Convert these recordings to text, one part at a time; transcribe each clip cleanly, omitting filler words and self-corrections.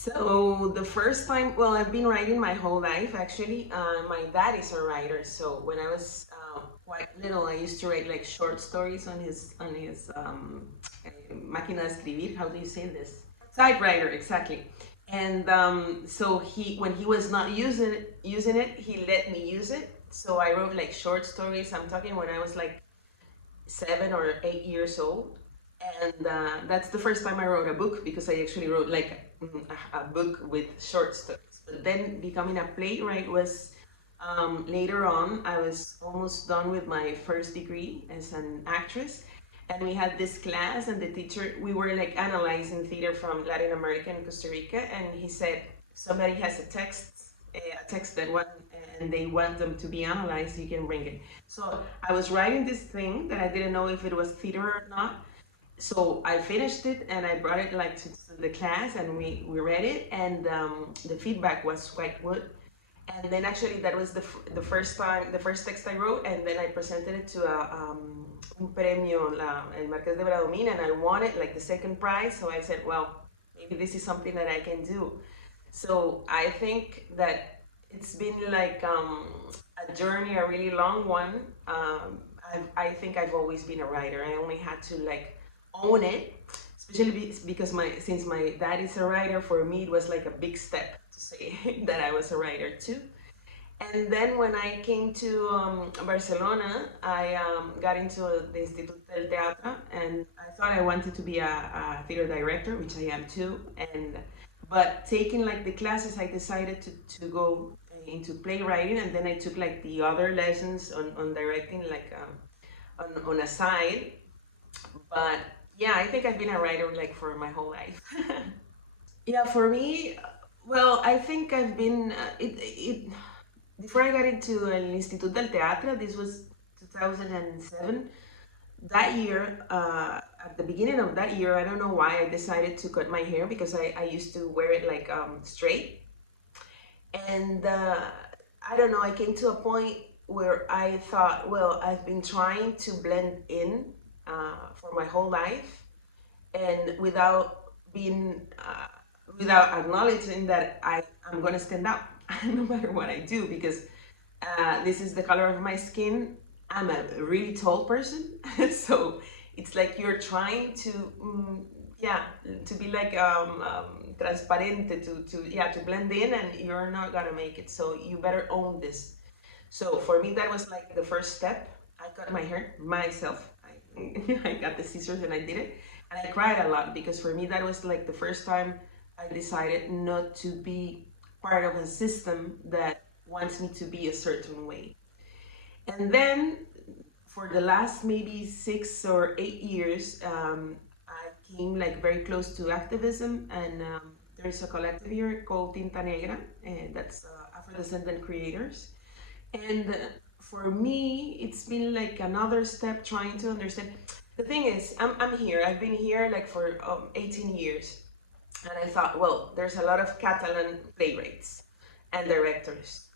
So the first time, well, I've been writing my whole life actually. My dad is a writer, so when I was quite little, I used to write like short stories on his máquina de escribir. How do you say this? Typewriter, exactly. And so when he was not using it, he let me use it. So I wrote like short stories. I'm talking when I was like 7 or 8 years old, and that's the first time I wrote a book, because I actually wrote like a book with short stories. But then becoming a playwright was later on. I was almost done with my first degree as an actress, and we had this class, and the teacher, we were like analyzing theater from Latin America and Costa Rica, and he said, somebody has a text that one, and they want them to be analyzed, you can bring it. So I was writing this thing that I didn't know if it was theater or not. So I finished it and I brought it like to the class, and we read it, and the feedback was quite good. And then actually that was the first time, the first text I wrote, and then I presented it to un premio, el Marqués de Bradomín, and I won it, like the second prize. So I said, well, maybe this is something that I can do. So I think that it's been like a journey, a really long one. I think I've always been a writer. I only had to like own it, especially because since my dad is a writer, for me it was like a big step to say that I was a writer too. And then when I came to Barcelona, I got into the Instituto del Teatro, and I thought I wanted to be a theater director, which I am too. But taking like the classes, I decided to go into playwriting, and then I took like the other lessons on directing, like on a side. But yeah, I think I've been a writer like for my whole life. Yeah, for me, well, I think I've been before I got into El Instituto del Teatro. This was 2007. That year, at the beginning of that year, I don't know why I decided to cut my hair, because I used to wear it like straight. And I don't know, I came to a point where I thought, well, I've been trying to blend in for my whole life, and being without acknowledging that I'm gonna stand out no matter what I do, because this is the color of my skin. I'm a really tall person, so it's like you're trying to, yeah, to be like transparente, to blend in, and you're not gonna make it. So you better own this. So for me, that was like the first step. I cut my hair myself. I got the scissors and I did it, and I cried a lot, because for me that was like the first time I decided not to be part of a system that wants me to be a certain way. And then for the last maybe 6 or 8 years, I came like very close to activism, and there's a collective here called Tinta Negra, and that's Afro-descendant creators. And for me, it's been like another step trying to understand. The thing is, I'm here. I've been here like for 18 years. And I thought, well, there's a lot of Catalan playwrights and directors.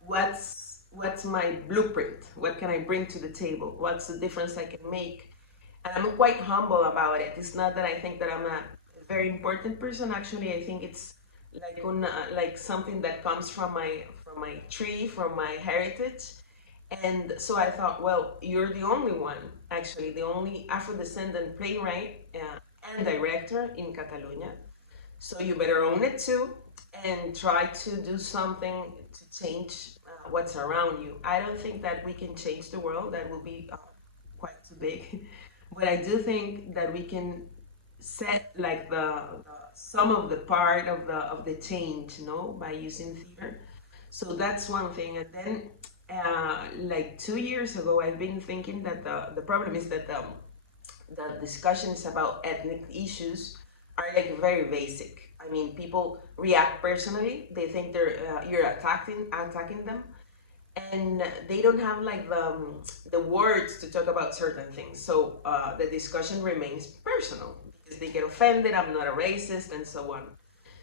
What's my blueprint? What can I bring to the table? What's the difference I can make? And I'm quite humble about it. It's not that I think that I'm a very important person. Actually, I think it's like something that comes from my tree, from my heritage. And so I thought, well, you're the only one, actually, the only Afro-descendant playwright and director in Catalonia. So you better own it too, and try to do something to change what's around you. I don't think that we can change the world. That will be quite too big. But I do think that we can set like the some of the part of the change, by using theater. So that's one thing. And then like 2 years ago, I've been thinking that the problem is that the discussions about ethnic issues are like very basic. I mean, people react personally. They think you're attacking them, and they don't have like the words to talk about certain things. So the discussion remains personal, because they get offended. I'm not a racist, and so on.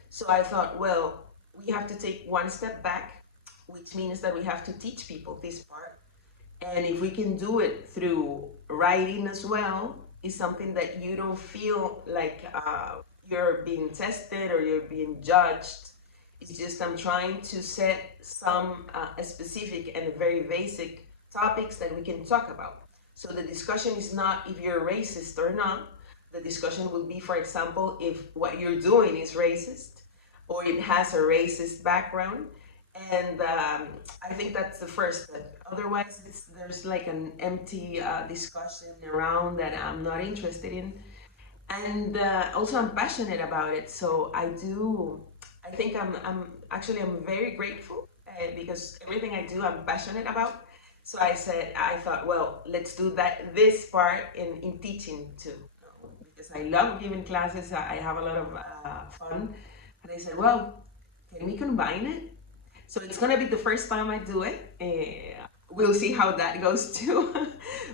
So I thought, well, we have to take one step back, which means that we have to teach people this part. And if we can do it through writing as well, is something that you don't feel like you're being tested or you're being judged. It's just I'm trying to set some specific and very basic topics that we can talk about. So the discussion is not if you're racist or not. The discussion will be, for example, if what you're doing is racist or it has a racist background. And I think that's the first step. Otherwise, there's like an empty discussion around that I'm not interested in. And also I'm passionate about it. So I think I'm very grateful because everything I do, I'm passionate about. So I thought, well, let's do this part in teaching too. Because I love giving classes, I have a lot of fun. And I said, well, can we combine it? So it's gonna be the first time I do it. We'll see how that goes too.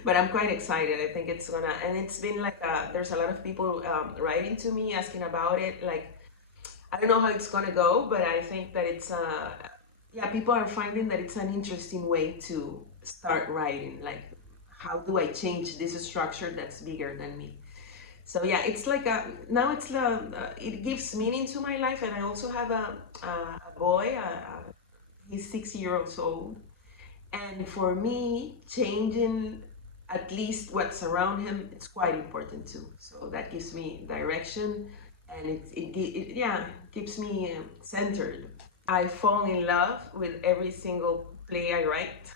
But I'm quite excited. I think it's gonna, and it's been like, there's a lot of people writing to me asking about it. Like, I don't know how it's gonna go, but I think that it's, yeah, people are finding that it's an interesting way to start writing. Like, how do I change this structure that's bigger than me? So yeah, it's like now it gives meaning to my life, and I also have a boy. He's 6 years old, and for me, changing at least what's around him, it's quite important too. So that gives me direction, and yeah, keeps me centered. I fall in love with every single play I write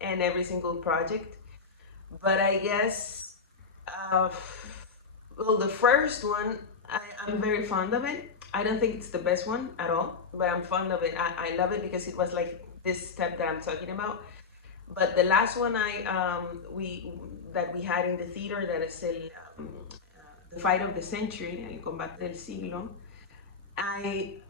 and every single project. But I guess, uh, well, the first one, I'm very fond of it. I don't think it's the best one at all, but I'm fond of it. I love it because it was like this step that I'm talking about. But the last one that we had in the theater, that is the fight of the century, el combate del siglo. I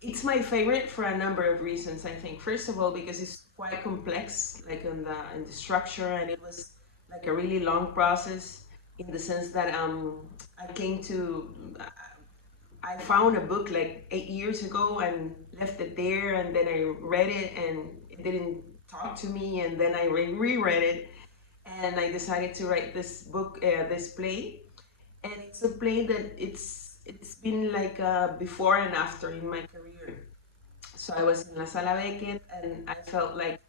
it's my favorite for a number of reasons. I think first of all because it's quite complex, like in the structure, and it was like a really long process in the sense that I came to I found a book like 8 years ago and left it there, and then I read it and it didn't talk to me, and then I reread it, and I decided to write this book, this play, and it's a play that it's been like before and after in my career. So I was in La Sala Beckett, and I felt like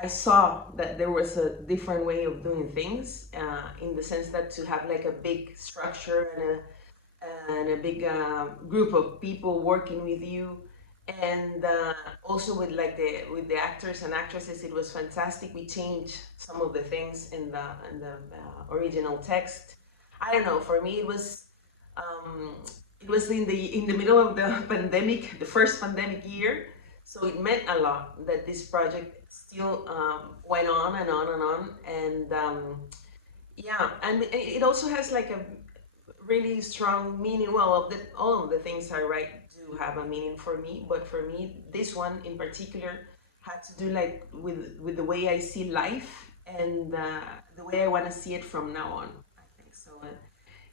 I saw that there was a different way of doing things, in the sense that to have like a big structure and a big group of people working with you, and also with like the actors and actresses, it was fantastic. We changed some of the things in the original text. I don't know. For me, um, it was in the middle of the pandemic, the first pandemic year, so it meant a lot that this project still went on and on and on, and yeah, and it also has like a really strong meaning. Well, all of the things I write do have a meaning for me, but for me, this one in particular had to do like with the way I see life, and the way I want to see it from now on. I think so.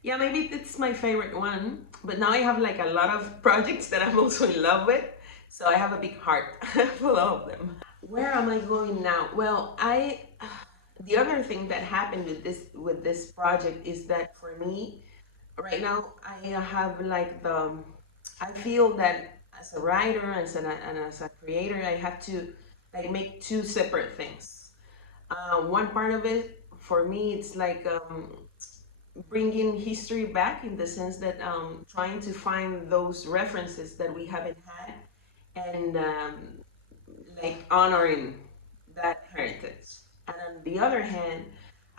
Yeah, maybe it's my favorite one, but now I have like a lot of projects that I'm also in love with, so I have a big heart full of them. Where am I going now? Well, the other thing that happened with this project is that for me right now I have like I feel that as a writer and as a creator I have to like make two separate things. One part of it for me it's like bringing history back in the sense that trying to find those references that we haven't had, and like honoring that heritage. And on the other hand,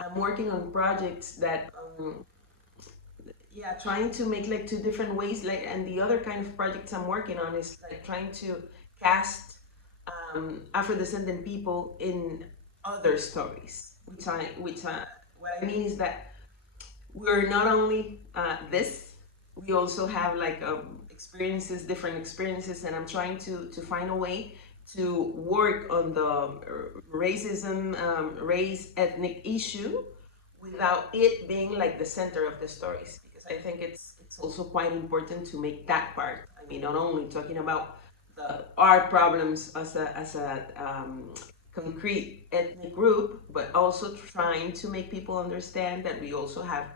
I'm working on projects that yeah, trying to make like two different ways, like, and the other kind of projects I'm working on is like trying to cast Afro-descendant people in other stories, what I mean is that we're not only this, we also have like different experiences, and I'm trying to find a way to work on the racism, race, ethnic issue without it being like the center of the stories, because I think it's also quite important to make that part. I mean, not only talking about our problems as a concrete ethnic group, but also trying to make people understand that we also have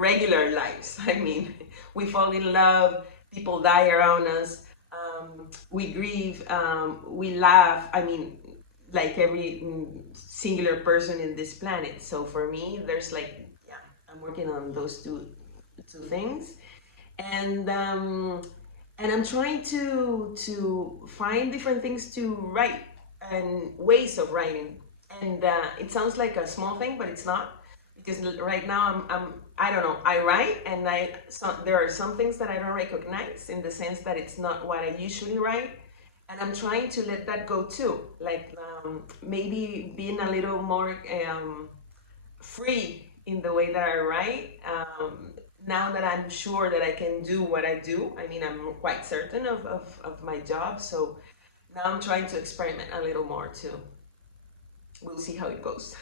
regular lives. I mean, we fall in love, people die around us, we grieve, we laugh. I mean, like every singular person in this planet. So for me, there's like, yeah, I'm working on those two things, and and I'm trying to find different things to write and ways of writing. And it sounds like a small thing, but it's not, because right now I don't know. I write, and there are some things that I don't recognize, in the sense that it's not what I usually write, and I'm trying to let that go too. Like maybe being a little more free in the way that I write. Now that I'm sure that I can do what I do, I mean, I'm quite certain of my job. So now I'm trying to experiment a little more too. We'll see how it goes.